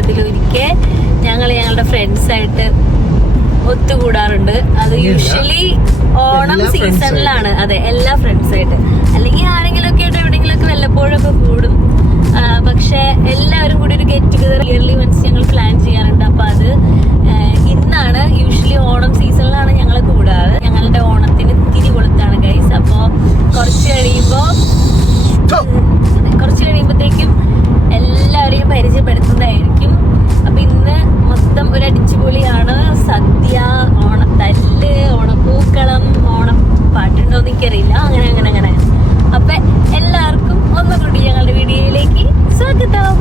വർഷത്തിലൊരിക്കൽ ഞങ്ങളുടെ ഫ്രണ്ട്സായിട്ട് ഒത്തുകൂടാറുണ്ട്. അത് യൂഷ്വലി ഓണം സീസണിലാണ്. അതെ, എല്ലാ ഫ്രണ്ട്സായിട്ട്, അല്ലെങ്കിൽ ആരെങ്കിലും ഒക്കെ ആയിട്ട് എവിടെയെങ്കിലുമൊക്കെ വല്ലപ്പോഴൊക്കെ കൂടും. പക്ഷെ എല്ലാവരും കൂടി ഒരു ഗെറ്റ് ടുഗദർ ഇയർലി വൺസ് ഞങ്ങൾ പ്ലാൻ ചെയ്യാറുണ്ട്. അപ്പൊ അത് ഇന്നാണ്. യൂഷ്വലി ഓണം സീസണിലാണ് ഞങ്ങൾ കൂടാറ്. ഞങ്ങളുടെ ഓണത്തിന് തിരി കൊളുത്താണ് ഗൈസ്. അപ്പൊ കുറച്ച് കഴിയുമ്പോഴത്തേക്കും എല്ലാവരെയും പരിചയപ്പെടുത്തുന്നതായിരിക്കും. അപ്പൊ ഇന്ന് മൊത്തം ഒരു അടിച്ചുപൊളിയാണ്. സദ്യ, ഓണത്തല്ല്, ഓണപ്പൂക്കളം, ഓണപ്പാട്ടുണ്ടോ എന്ന് എനിക്കറിയില്ല. അങ്ങനെ അപ്പൊ എല്ലാവർക്കും ഒന്നുകൂടി ഞങ്ങളുടെ വീഡിയോയിലേക്ക് സ്വാഗതം.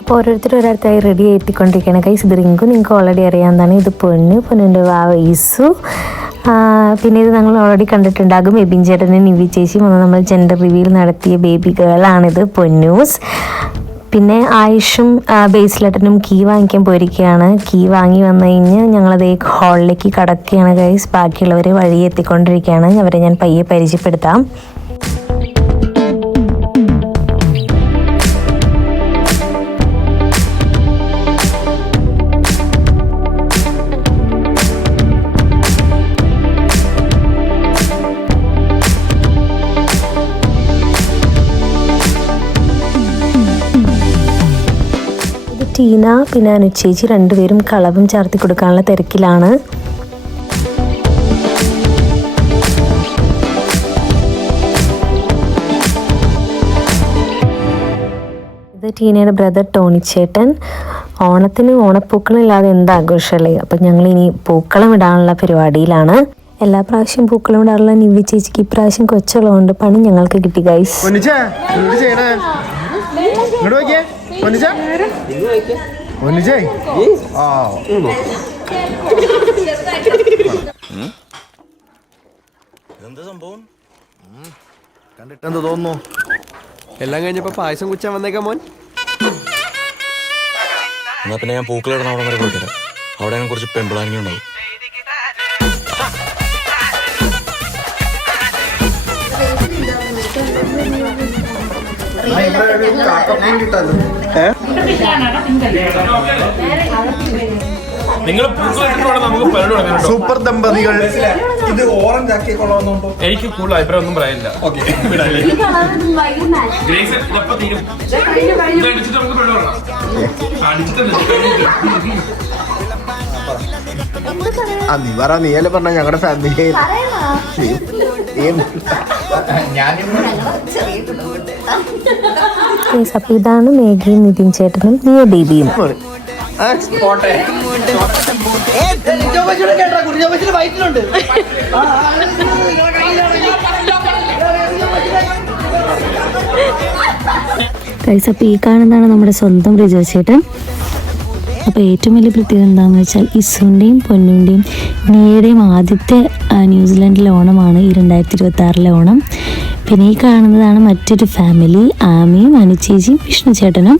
അപ്പോൾ ഓരോരുത്തരായി റെഡി ആയിട്ടിക്കൊണ്ടിരിക്കുകയാണ് ഗൈസ്. ഇത് റിങ്കു നിങ്ങൾക്ക് ഓൾറെഡി അറിയാവുന്നതാണ്. ഇത് പൊന്നിൻ്റെ വാവ ഈസു. പിന്നെ ഇത് ഞങ്ങൾ ഓൾറെഡി കണ്ടിട്ടുണ്ടാകും. എബിൻ ചേട്ടനും നിവി ചേച്ചിയും നമ്മൾ ജെൻഡർ റിവീൽ നടത്തിയ ബേബി ഗേളാണിത് പൊന്നൂസ്. പിന്നെ ആയുഷും ബേസ്ലെറ്റനും കീ വാങ്ങിക്കാൻ പോയിരിക്കുകയാണ്. കീ വാങ്ങി വന്നു കഴിഞ്ഞ് ഞങ്ങളത് ഹാളിലേക്ക് കടക്കുകയാണ് ഗൈസ്. ബാക്കിയുള്ളവരെ വഴി എത്തിക്കൊണ്ടിരിക്കുകയാണ്. അവരെ ഞാൻ പയ്യെ പരിചയപ്പെടുത്താം. ടീന പിന്നെ അനുചേച്ചി രണ്ടുപേരും കളവും ചാർത്തി കൊടുക്കാനുള്ള തിരക്കിലാണ്. ഇത് ടീനയുടെ ബ്രദർ ടോണിച്ചേട്ടൻ. ഓണത്തിന് ഓണപ്പൂക്കളം ഇല്ലാതെ എന്താ ആഘോഷമല്ലേ. അപ്പം ഞങ്ങൾ ഇനി പൂക്കളം ഇടാനുള്ള പരിപാടിയിലാണ്. എല്ലാ പ്രാവശ്യം പൂക്കളം ഇടാനുള്ള നിവി ചേച്ചിക്ക് ഇപ്രാവശ്യം കൊച്ചുള്ളതുകൊണ്ട് പണി ഞങ്ങൾക്ക് കിട്ടി ഗൈസ്. കണ്ടിട്ടെന്ത് തോന്നുന്നു? എല്ലാം കഴിഞ്ഞപ്പോ പായസം കുച്ചാൻ വന്നേക്കാം മോൻ. എന്നാ പിന്നെ ഞാൻ പൂക്കളിടണം അവിടെ വരെ പോയിട്ട് അവിടെ കുറച്ച് പെമ്പിളാനി ഉണ്ടാവും. സൂപ്പർ ദമ്പതികൾ. ഇത് ഓറഞ്ച് ആക്കിക്കൊള്ളാവുന്നുണ്ടോ? എനിക്ക് കൂടുതൽ അഭിപ്രായം ഒന്നും പറയാനില്ല. നീ പറ, നീയല്ലേ പറഞ്ഞ ഞങ്ങളുടെ ഫാമിലി. അപ്പൊ ഇതാണ് മേഘയും നിതിൻ ചേട്ടനും നിയ ബേബിയും. അപ്പൊ ഈ കാണുന്നതാണ് നമ്മുടെ സ്വന്തം റിജോ ചേട്ടൻ. അപ്പോൾ ഏറ്റവും വലിയ പ്രത്യേകത എന്താണെന്ന് വെച്ചാൽ ഇസുവിൻ്റെയും പൊന്നുവിൻ്റെയും നിയുടെയും ആദ്യത്തെ ന്യൂസിലാൻഡിലെ ഓണമാണ് ഈ 2026 ഓണം. പിന്നെ ഈ കാണുന്നതാണ് മറ്റൊരു ഫാമിലി, ആമിയും അനുചേച്ചിയും വിഷ്ണു ചേട്ടനും.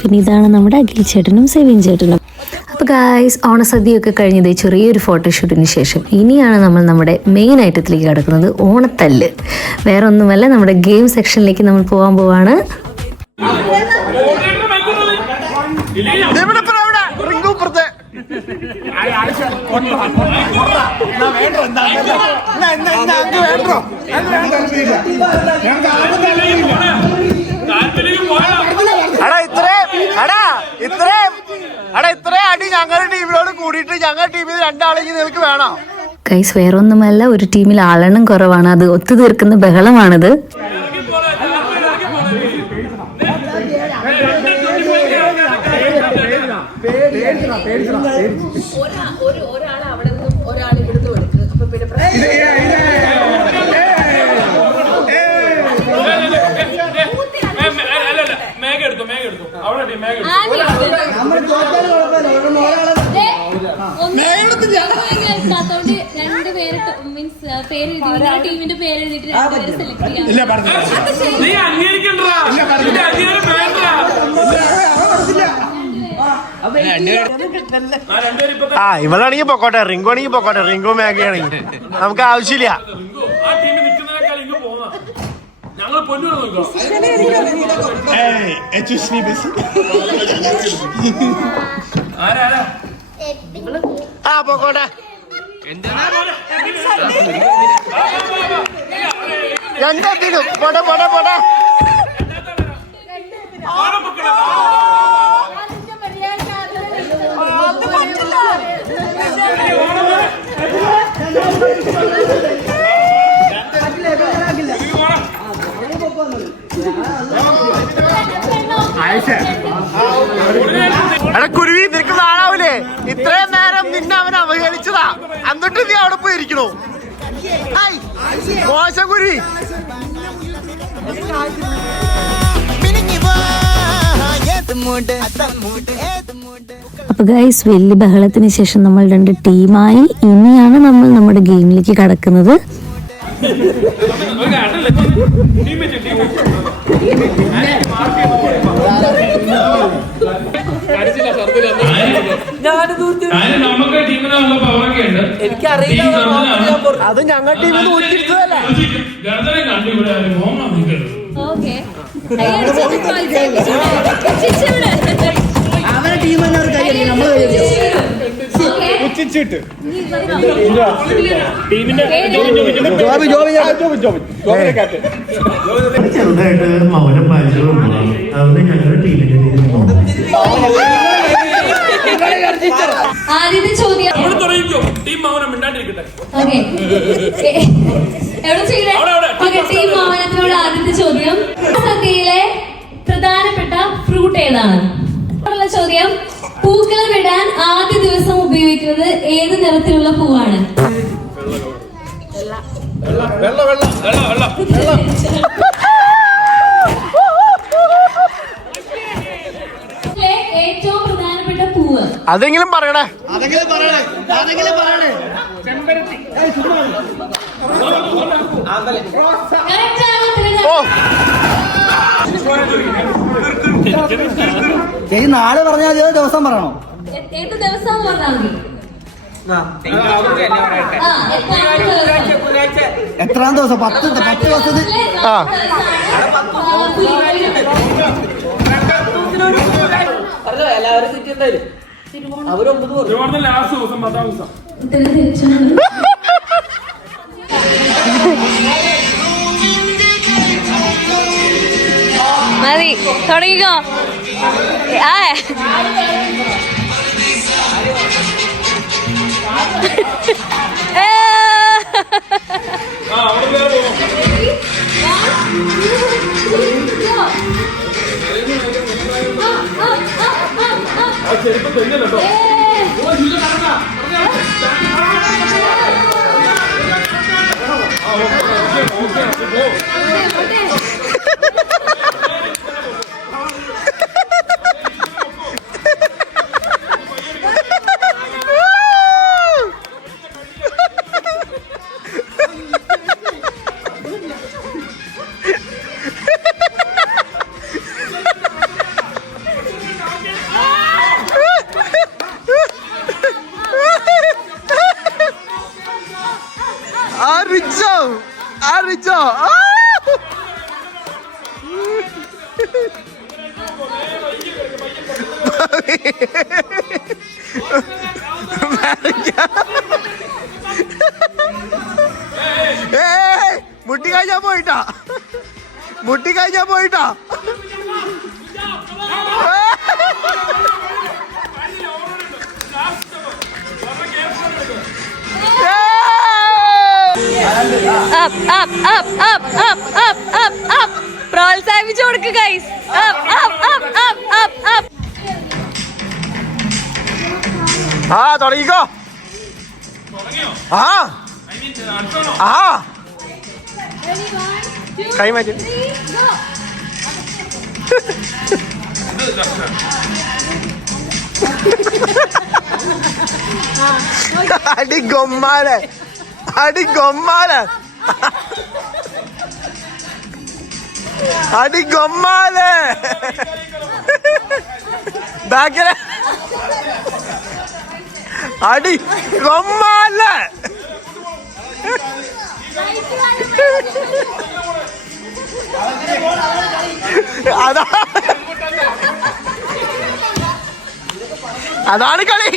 പിന്നെ ഇതാണ് നമ്മുടെ അഖിൽ ചേട്ടനും സെവിൻ ചേട്ടനും. അപ്പോൾ ഗായ്സ്, ഓണസദ്യയൊക്കെ കഴിഞ്ഞത് ചെറിയൊരു ഫോട്ടോഷൂട്ടിന് ശേഷം ഇനിയാണ് നമ്മൾ നമ്മുടെ മെയിൻ ഐറ്റത്തിലേക്ക് കിടക്കുന്നത്, ഓണത്തല്ല്. വേറെ ഒന്നുമല്ല, നമ്മുടെ ഗെയിം സെക്ഷനിലേക്ക് നമ്മൾ പോകാൻ പോവാണ്. ഇത്രയും അടി ഞങ്ങളുടെ ടീമിനോട് കൂടിയിട്ട് ഞങ്ങളുടെ ടീമിൽ 2 ആളെങ്കിൽ നിങ്ങൾക്ക് വേണം ഗൈസ്. വേറെ ഒന്നുമല്ല, ഒരു ടീമിൽ ആളെണ്ണം കുറവാണ്, അത് ഒത്തുതീർക്കുന്ന ബഹളമാണിത്. ടീമിന്റെ പേര് എഴുതിയിട്ട് രണ്ടുപേരെ സെലക്ട് ചെയ്യാം. ഇവളാണെങ്കിൽ പൊക്കോട്ടെ, റിങ്കു ആണെങ്കിൽ പൊക്കോട്ടെ. റിങ്കു മേഘയാണെങ്കിൽ നമുക്ക് ആവശ്യമില്ല. പോക്കോട്ടെ. രണ്ടെത്തിനും പോട്ടെ പോട്ടെ പോട്ടെ. എടാ കുരുവി, നിനക്ക് നാളാവൂലേ? ഇത്രയും നേരം നിന്നെ അവൻ അവഹേളിച്ചതാ, എന്നിട്ട് നീ അവിടെ പോയി ഇരിക്കണോ? മോശം കുരുവി. അപ്പോൾ ഗൈസ്, വലിയ ബഹളത്തിന് ശേഷം നമ്മൾ 2 ടീമായി. ഇനിയാണ് നമ്മൾ നമ്മുടെ ഗെയിമിലേക്ക് കടക്കുന്നത്. അത് ഞങ്ങളുടെ ടീമിൽ ഊറ്റിച്ചതല്ലേ? അവരെ ടീം തന്നെ ഒരു കൈ നമ്മള് ചെറുതായിട്ട് മൗനം പാലിച്ചുകൊണ്ടാണ് അതുകൊണ്ട് ഞങ്ങളുടെ ടീമിന്റെ ആദ്യത്തെ ചോദ്യം ടീം മൗനത്തിനോട് ആദ്യത്തെ ചോദ്യം, സദ്യയിലെ പ്രധാനപ്പെട്ട ഫ്രൂട്ട് ഏതാണ്? ചോദ്യം, പൂക്കളമിടാൻ ആദ്യ ദിവസം ഉപയോഗിക്കുന്നത് ഏത് നിറത്തിലുള്ള പൂവാണ്? ഏറ്റവും പ്രധാനപ്പെട്ട പൂവ് അതെങ്കിലും പറയണേ. നാളെ പറഞ്ഞാൽ ദിവസം പറയണോ? ഏത് ദിവസം പറഞ്ഞാൽ മതി. എത്രാം ദിവസം? 10 ദിവസത്തിൽ. മതി, തുടങ്ങിക്കോ. മുട്ടി കഴിഞ്ഞാ പോയിട്ടാ. പ്രോത്സാഹിപ്പിച്ചു കൊടുക്കുക ഗൈസ്. തുടങ്ങിക്കോ. കൈ മാറ്റി. അടി ഗൊമ്മാലെ, അടി ഗൊമ്മാലെ, അടി ഗൊമ്മാലെ. ബാക്കിലെ അടി ഗൊമ്മാലെ. അതാണ് കളി.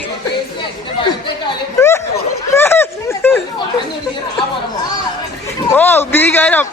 ഓ ഭീകരം.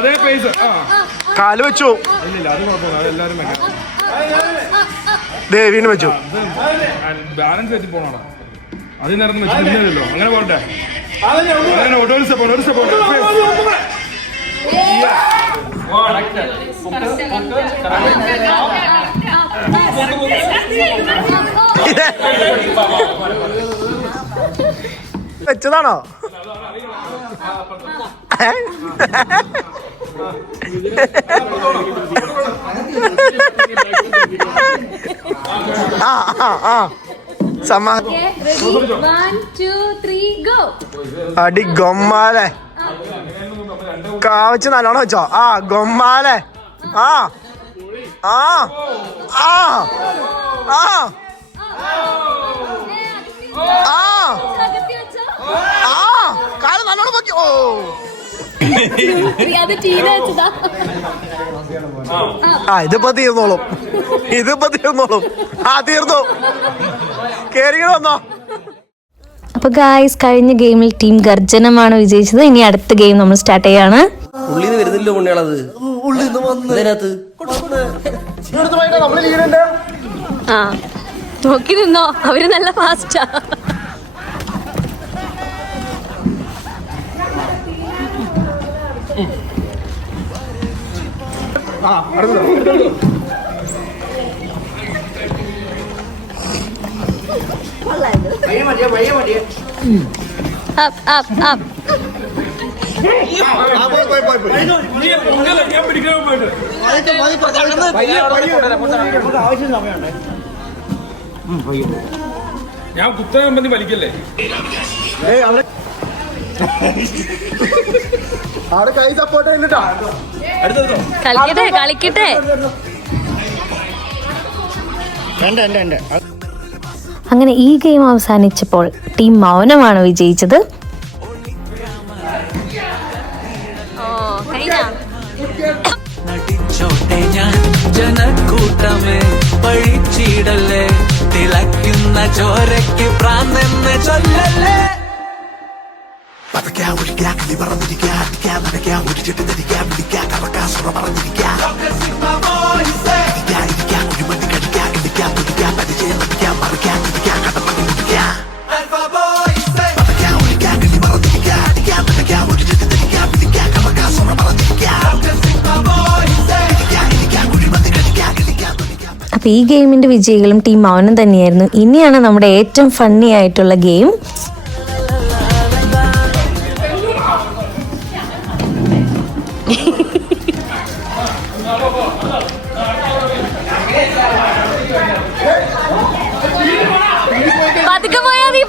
അതേ പേസ്. കാല് വെച്ചു. ഇല്ല അത് കുഴപ്പമില്ല, അതെല്ലാരും വെക്കാം. ദേവീന് വെച്ചു. ബാലൻസ് വെച്ച് പോണോടാ. അതിൽ നേരം വെച്ചില്ലല്ലോ. അങ്ങനെ പോട്ടെ. ഒരു സ്റ്റെപ്പ് വെച്ചതാണോ? അടി ഗൊമ്മാലെ കാവച്ച് നല്ലോണം വെച്ചോ. ഗൊമ്മാലെ. കാല് നല്ലോണം പൊക്കി. ഇതിപ്പോ തീർന്നോളും. തീർന്നു. കേറി വന്നോ. അപ്പോൾ ഗായ്സ്, കഴിഞ്ഞ ഗെയിമിൽ ടീം ഗർജനമാണ് വിജയിച്ചത്. ഇനി അടുത്ത ഗെയിം നമ്മൾ സ്റ്റാർട്ട് ചെയ്യാണ്. ഉള്ളിന്ന് വരുന്നില്ലോ പുണ്യാളത്. നോക്കി നിന്നോ, അവര് നല്ല ഫാസ്റ്റാ. ഞാൻ കുത്തകം പന്നി വലിക്കല്ലേ. അവിടെ കൈ സപ്പോർട്ട് ചെയ്തിട്ടാ. കളിക്കട്ടെ. അങ്ങനെ ഈ ഗെയിം അവസാനിച്ചപ്പോൾ ടീം മൗനമാണ് വിജയിച്ചത്. ജനക്കൂട്ടമേ പഴിച്ചിടല്ലേ, തിളയ്ക്കുന്ന ചോരയ്ക്ക് പ്രാന്തെന്ന് ചൊല്ലല്ലേ. പതയ്ക്കാ ഒഴിക്കാ കളി പറന്നിരിക്കാ, അടിക്കാ നനയ്ക്കാ ഒരു ചെട്ടി ധരിക്കാ, പിടിക്കാ കറക്കാ സുറ പറഞ്ഞിരിക്കാ, ഇരിക്കാ ഒരു മണി കടിക്കാ, കിടിക്കാ തുടിക്കാ പരിചയം നടിക്കാ, മറിക്കാ തിരിക്കാ കടമണി മുടിക്കാ. പതയ്ക്കാ ഒഴിക്കാ കളി പറന്നിരിക്കാ, അടിക്കാ നനയ്ക്കാ ഒരു ചെട്ടി ധരിക്കാ, പിടിക്കാ കറക്കാ സുറ പറഞ്ഞിരിക്കാ, ഇരിക്കാ ഒരു മണി കടിക്കാ, കിടിക്കാ തുടിക്കാ. അപ്പോൾ ഈ ഗെയിമിൻ്റെ വിജയികളും ടീം മൗനം തന്നെയായിരുന്നു. ഇനിയാണ് നമ്മുടെ ഏറ്റവും ഫണ്ണി ആയിട്ടുള്ള ഗെയിം. പതുക്കെ പോയാ മതി.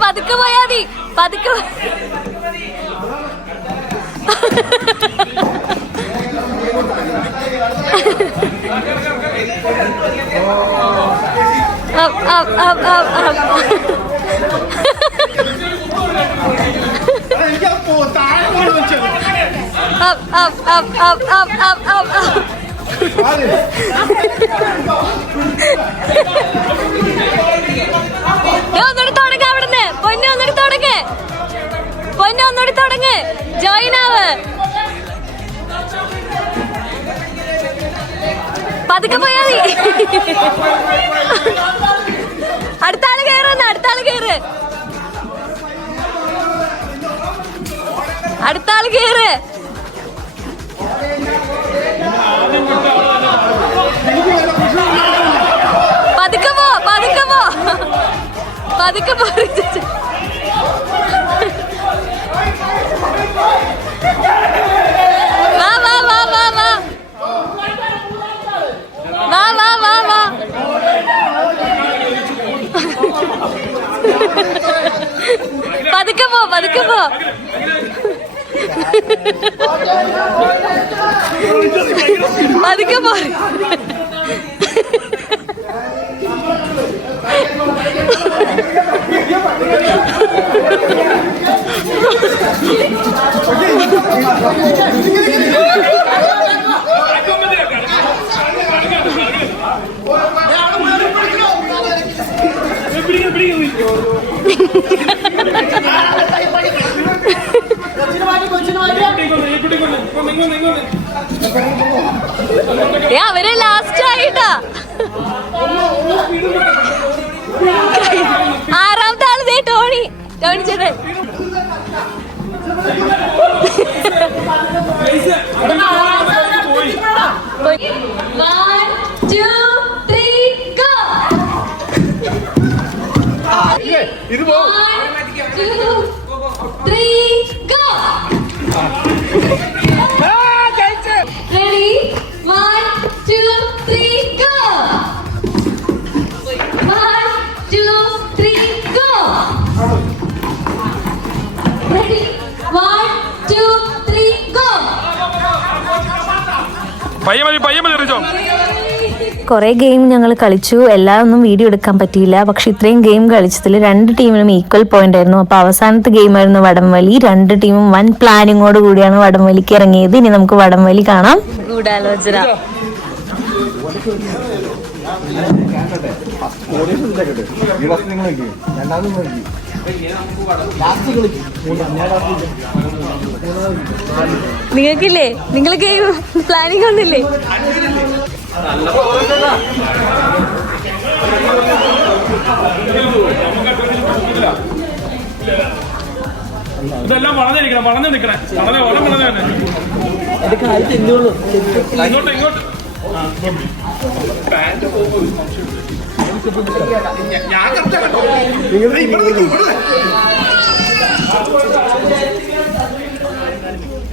ഒന്നുകൂടി തുടങ്ങ. അവിടുന്ന് പൊന്നു ഒന്നുകൂടി തുടങ്ങ്. ജോയിൻ ആവ്. പതുക്കെ പോയാ മതി. അടുത്ത ആള് കയറ്. പതുക്കെ പോരെ ചേച്ചി. വാ വാ വാ വാ വാ വാ വാ വാ വാ. പതുക്കെ പോ പതുക്കെ പോ. പതുക്കെ പോ. അവരെ ലാസ്റ്റ് ആയിട്ടാ. ആറാമത്തെ ആള് ദേ ടോണി ചേട്ടൻ. ഇത് പോ. Ready? 1, 2, 3, go! 1, 2, 3, go! Ready? 1, 2, 3, go! പയ്യ മതി റിജോ. കുറേ ഗെയിം ഞങ്ങൾ കളിച്ചു. എല്ലാം ഒന്നും വീഡിയോ എടുക്കാൻ പറ്റിയില്ല. പക്ഷെ ഇത്രയും ഗെയിം കളിച്ചതിൽ 2 ടീമിനും ഈക്വൽ പോയിന്റ് ആയിരുന്നു. അപ്പോൾ അവസാനത്തെ ഗെയിമായിരുന്നു വടംവലി. 2 ടീമും വൻ പ്ലാനിങ്ങോട് കൂടിയാണ് വടംവലിക്ക് ഇറങ്ങിയത്. ഇനി നമുക്ക് വടംവലി കാണാം. ഗൂഢാലോചന. നിങ്ങൾക്കില്ലേ? നിങ്ങൾ ഗെയിം പ്ലാനിങ് ഒന്നില്ലേ? ഇതെല്ലാം വളഞ്ഞു നിൽക്കണേ. ഇങ്ങോട്ട്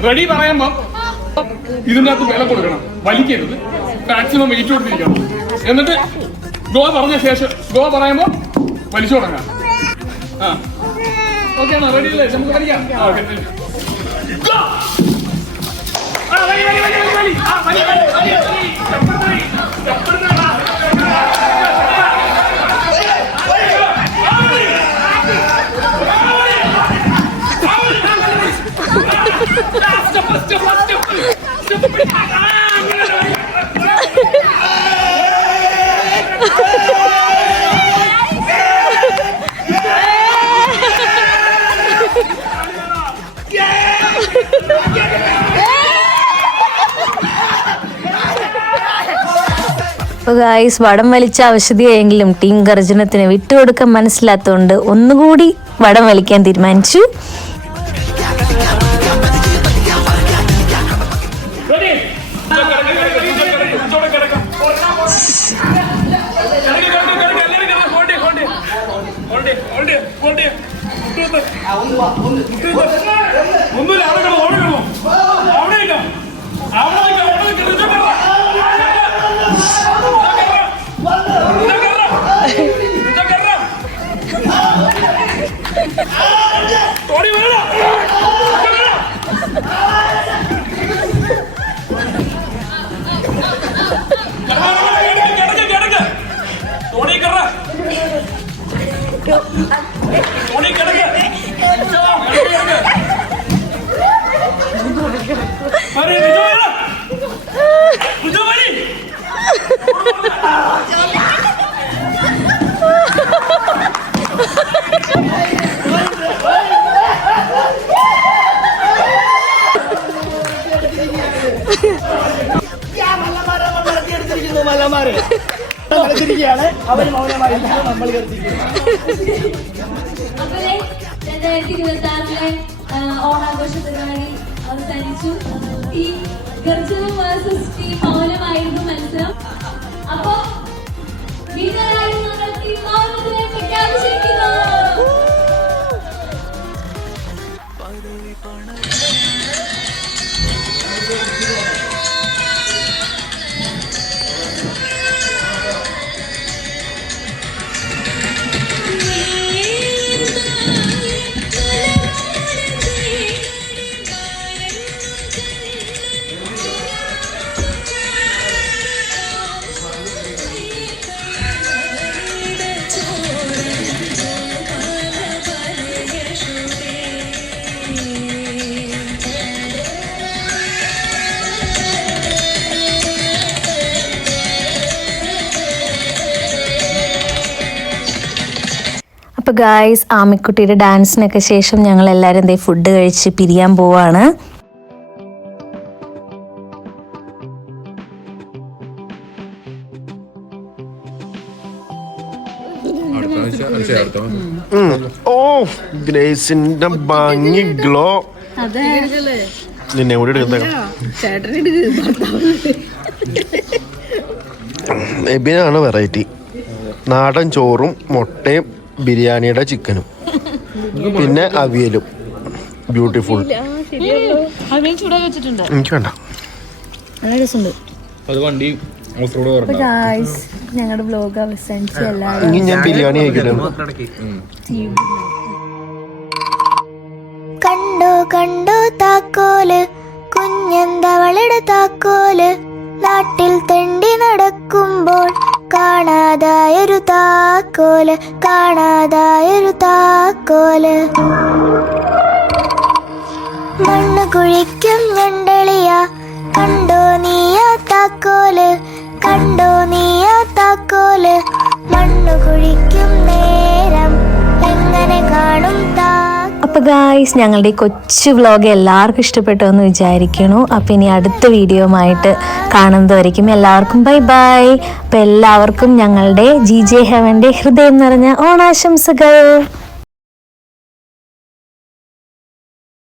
റെഡി പറയുമ്പോ ഇതിനകത്ത് വില കൊടുക്കണം, വലിക്കരുത്, മാക്സിമം വെയിറ്റ് കൊടുത്തിരിക്കണം. എന്നിട്ട് ഗോ പറഞ്ഞ ശേഷം ഗോ പറയുമ്പോ വലിച്ചു തുടങ്ങാം. ഓക്കെ ആണോ? റെഡി അല്ലേ? നമുക്ക് കളിക്കാം. അപ്പോൾ ഗായ്സ്, വടം വലിച്ച അവശതയെങ്കിലും ടീം ഗർജനത്തിന് വിട്ടുകൊടുക്കാൻ മനസ്സിലാത്തതുകൊണ്ട് ഒന്നുകൂടി വടം വലിക്കാൻ തീരുമാനിച്ചു. അവർ മൗനമായിരിക്കും, നമ്മൾ അപ്പോഴേ 2026 ഓണാഘോഷ പരിപാടി അവസാനിച്ചു. ടീം ഗർജനം വേഴ്സസ് ടീം മൗനമായിരുന്നു മത്സരം. അപ്പൊ വിജയരായി നമ്മൾ ടീം മൗനത്തിനെ പ്രഖ്യാപിച്ചിരിക്കുന്നു. അപ്പോൾ ഗായ്സ് ആമിക്കുട്ടിയുടെ ഡാൻസിനൊക്കെ ശേഷം ഞങ്ങൾ എല്ലാവരും എന്തേ ഫുഡ് കഴിച്ച് പിരിയാൻ പോവാണ്. ഓ ഗ്രേസിന്റെ ഭംഗി ഗ്ലോ നിന്നെ കൂടി എടുത്തേക്കാം. എബിനാണ് വെറൈറ്റി. നാടൻ ചോറും മുട്ടയും ബിരിയാണിയുടെ ചിക്കനും പിന്നെ അവിയലും. ബ്യൂട്ടിഫുൾ. എനിക്ക് വേണ്ട. ഞങ്ങളുടെ വ്ലോഗ് അവസാനിച്ചു. ഇനി ഞാൻ ബിരിയാണി കഴിക്കലാണ്. കണ്ടു കണ്ടു താക്കോല് കുഞ്ഞന്തവളുടെ താക്കോല് നാട്ടിൽ തെണ്ടി നടക്കുമ്പോൾ കാണാതായൊരു താക്കോല് കാണാതായൊരു താക്കോല്. മണ്ണ് കുഴിക്കും ഞണ്ടളിയ കണ്ടോ നീയാ താക്കോല് കണ്ടോ നീയാ താക്കോല്. മണ്ണ് കുഴിക്കും നേരം എങ്ങനെ കാണും അപ്പോൾ ഗായ്സ് ഞങ്ങളുടെ ഈ കൊച്ചു വ്ലോഗ് എല്ലാവർക്കും ഇഷ്ടപ്പെട്ടു എന്ന് വിചാരിക്കുന്നു. അപ്പോൾ ഇനി അടുത്ത വീഡിയോയുമായിട്ട് കാണുന്നതായിരിക്കും. എല്ലാവർക്കും ബൈ ബൈ. അപ്പോൾ എല്ലാവർക്കും ഞങ്ങളുടെ GJ Heavenന്റെ ഹൃദയം നിറഞ്ഞ ഓണാശംസകൾ.